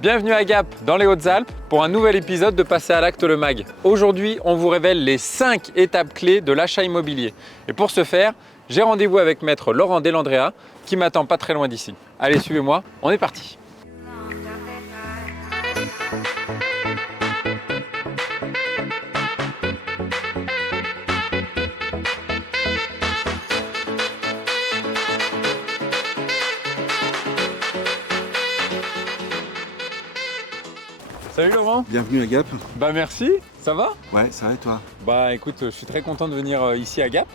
Bienvenue à Gap, dans les Hautes-Alpes, pour un nouvel épisode de Passer à l'acte le MAG. Aujourd'hui, on vous révèle les 5 étapes clés de l'achat immobilier. Et pour ce faire, j'ai rendez-vous avec maître Laurent Delandrea, qui m'attend pas très loin d'ici. Allez, suivez-moi, on est parti. Salut Laurent. Bienvenue à Gap. Bah merci, ça va? Ouais, ça va et toi? Bah écoute, je suis très content de venir ici à Gap.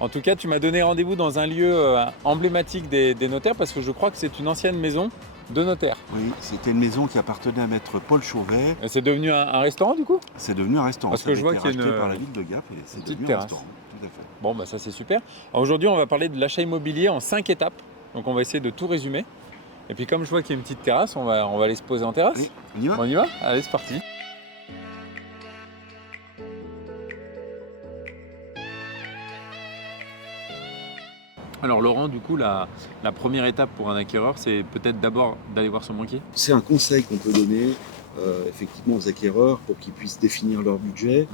En tout cas, tu m'as donné rendez-vous dans un lieu emblématique des notaires parce que je crois que c'est une ancienne maison de notaire. Oui, c'était une maison qui appartenait à maître Paul Chauvet. Et c'est devenu un restaurant du coup? C'est devenu un restaurant. Parce que je vois qu'il qu'il y a racheté par la ville de Gap et c'est petite devenu terrasse. un restaurant. Tout à fait. Bon bah ça c'est super. Alors, aujourd'hui on va parler de l'achat immobilier en 5 étapes. Donc on va essayer de tout résumer. Et puis comme je vois qu'il y a une petite terrasse, on va aller se poser en terrasse. Allez, on y va? On y va? Allez, c'est parti. Alors Laurent, du coup, la première étape pour un acquéreur, c'est peut-être d'abord d'aller voir son banquier. C'est un conseil qu'on peut donner effectivement aux acquéreurs pour qu'ils puissent définir leur budget.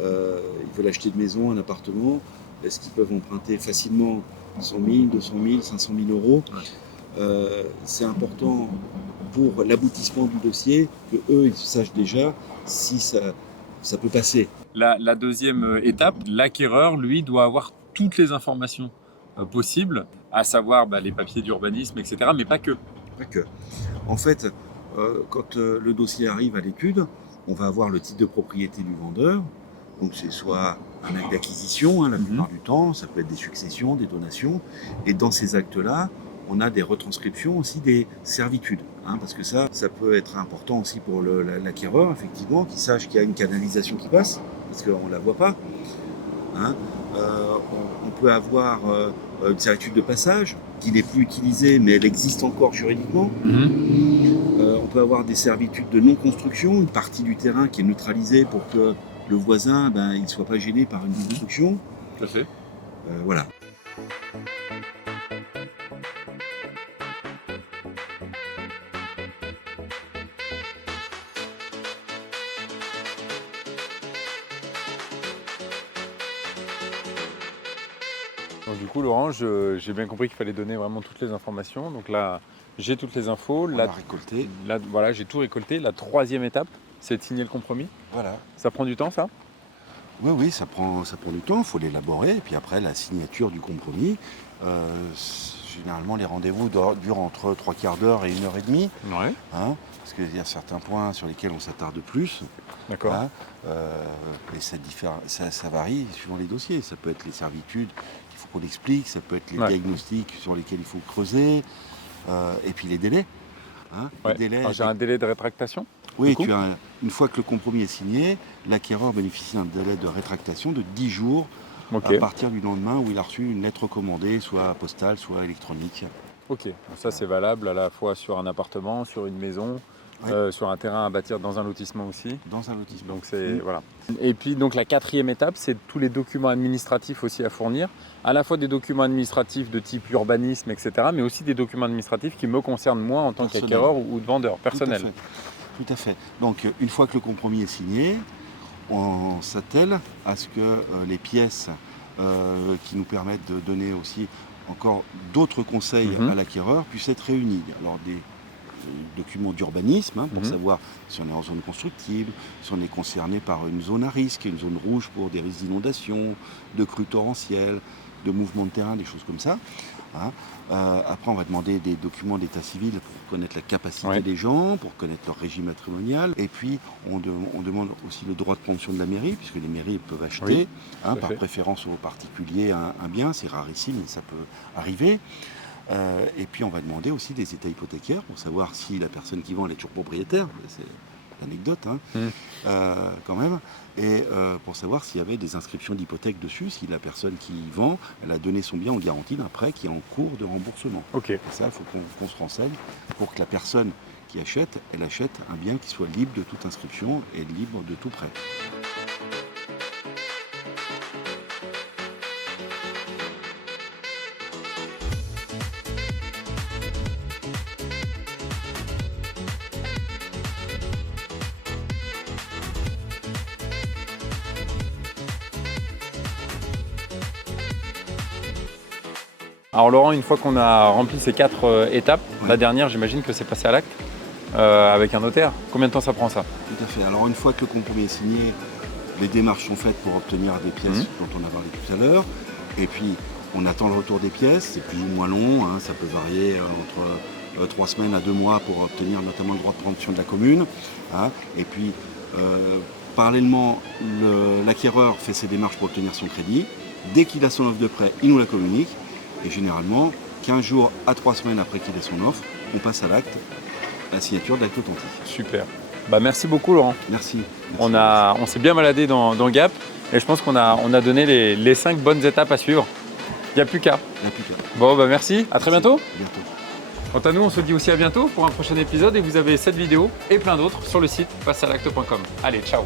Ils veulent acheter une maison, un appartement. Est-ce qu'ils peuvent emprunter facilement 100 000, 200 000, 500 000 euros? C'est important pour l'aboutissement du dossier que eux ils sachent déjà si ça peut passer. La deuxième étape, l'acquéreur, lui, doit avoir toutes les informations possibles, à savoir les papiers d'urbanisme, etc., mais pas que. Pas que. En fait, quand le dossier arrive à l'étude, on va avoir le titre de propriété du vendeur. Donc c'est soit un acte d'acquisition, la plupart du temps, ça peut être des successions, des donations. Et dans ces actes-là, on a des retranscriptions aussi des servitudes. Parce que ça peut être important aussi pour l'acquéreur, effectivement, qu'il sache qu'il y a une canalisation qui passe, parce qu'on ne la voit pas. On peut avoir une servitude de passage qui n'est plus utilisée, mais elle existe encore juridiquement. On peut avoir des servitudes de non-construction, une partie du terrain qui est neutralisée pour que le voisin il ne soit pas gêné par une construction. Tout à fait. Voilà. Donc, du coup, Laurent, j'ai bien compris qu'il fallait donner vraiment toutes les informations. Donc là, j'ai toutes les infos. On a récolté. Là, voilà, j'ai tout récolté. La troisième étape, c'est de signer le compromis. Voilà. Ça prend du temps, ça? Oui, ça prend du temps, il faut l'élaborer. Et puis après, la signature du compromis. Généralement, les rendez-vous durent entre 3/4 d'heure et 1h30. Ouais. Parce qu'il y a certains points sur lesquels on s'attarde plus. D'accord. Et ça varie suivant les dossiers. Ça peut être les servitudes qu'il faut qu'on explique, ça peut être les diagnostics sur lesquels il faut creuser, et puis les délais. Les délais. Alors, j'ai un délai de rétractation? Oui, une fois que le compromis est signé, l'acquéreur bénéficie d'un délai de rétractation de 10 jours à partir du lendemain où il a reçu une lettre recommandée, soit postale, soit électronique. Ok, donc ça c'est valable à la fois sur un appartement, sur une maison, sur un terrain à bâtir dans un lotissement aussi. Dans un lotissement. Donc c'est voilà. Et puis donc la quatrième étape, c'est tous les documents administratifs aussi à fournir, à la fois des documents administratifs de type urbanisme, etc., mais aussi des documents administratifs qui me concernent moi en tant qu'acquéreur ou de vendeur personnel. Tout à fait. Donc une fois que le compromis est signé, on s'attelle à ce que les pièces qui nous permettent de donner aussi encore d'autres conseils à l'acquéreur puissent être réunies. Alors des documents d'urbanisme pour savoir si on est en zone constructible, si on est concerné par une zone à risque, une zone rouge pour des risques d'inondation, de crues torrentielles, de mouvements de terrain, des choses comme ça. Après, on va demander des documents d'état civil pour connaître la capacité des gens, pour connaître leur régime matrimonial. Et puis, on demande aussi le droit de pension de la mairie, puisque les mairies peuvent acheter, par préférence aux particuliers, un bien. C'est rarissime, mais ça peut arriver. Et puis, on va demander aussi des états hypothécaires pour savoir si la personne qui vend elle est toujours propriétaire. C'est l'anecdote, quand même. Et pour savoir s'il y avait des inscriptions d'hypothèque dessus, si la personne qui vend, elle a donné son bien en garantie d'un prêt qui est en cours de remboursement. Et ça, il faut qu'on se renseigne pour que la personne qui achète, elle achète un bien qui soit libre de toute inscription et libre de tout prêt. Alors Laurent, une fois qu'on a rempli ces 4 étapes, Ouais. la dernière, j'imagine que c'est passé à l'acte avec un notaire. Combien de temps ça prend ça? Tout à fait. Alors une fois que le compromis est signé, les démarches sont faites pour obtenir des pièces dont on a parlé tout à l'heure. Et puis on attend le retour des pièces, c'est plus ou moins long, hein, ça peut varier entre 3 semaines à 2 mois pour obtenir notamment le droit de préemption de la commune. Hein. Et puis parallèlement, l'acquéreur fait ses démarches pour obtenir son crédit. Dès qu'il a son offre de prêt, il nous la communique. Et généralement, 15 jours à 3 semaines après qu'il ait son offre, on passe à l'acte, la signature de l'acte authentique. Super. Bah, merci beaucoup Laurent. Merci. On s'est bien baladé dans Gap et je pense qu'on a donné les 5 bonnes étapes à suivre. Il n'y a plus qu'à. Il n'y a plus qu'à. Bon, bah merci. À très bientôt. À bientôt. Quant à nous, on se dit aussi à bientôt pour un prochain épisode et vous avez cette vidéo et plein d'autres sur le site passealacte.com. Allez, ciao.